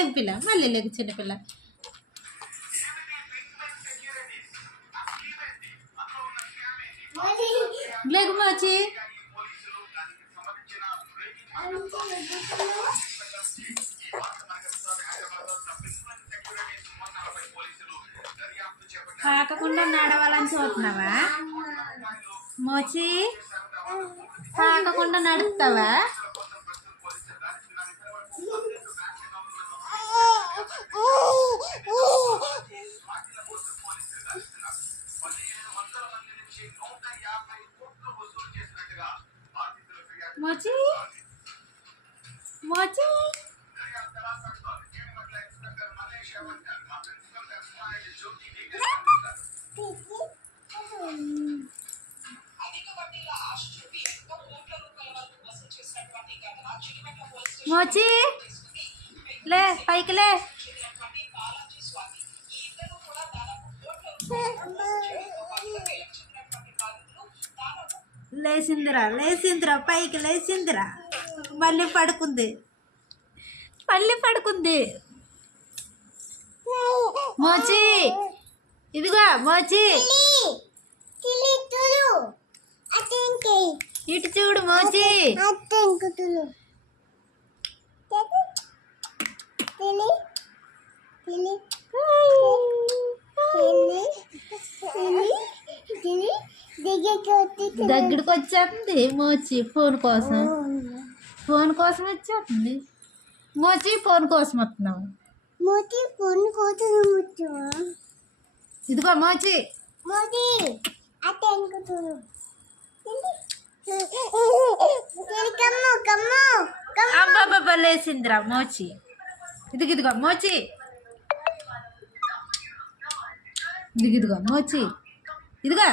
లేగు పిల్ల, మళ్ళీ లేగు చిన్నపిల్ల. లేగు మోచి. పాకకుండా నడవాలని చూస్తున్నావా మోచి? పాకకుండా నడుస్తావా? మోచి మోచి మోచి లే, పైకి లే. లేచిందిరా, లేచిందిరా, పైకి లేచిందిరా. మళ్ళీ పడుకుంది, మళ్ళీ పడుకుంది. మోచి ఇదిగో మోచి, ఇటు చూడు మోచి. దగ్గరికి వచ్చేస్తుంది మోచి. ఫోన్ కోసం వచ్చేస్తుంది మోచి. ఫోన్ కోసం వస్తున్నావు ఇదిగో మోచి. అబ్బాబ్బా లేచిందిరా మోచి. ఇదిగో మోచి, ఇదిగో మోచి. ఇదిగో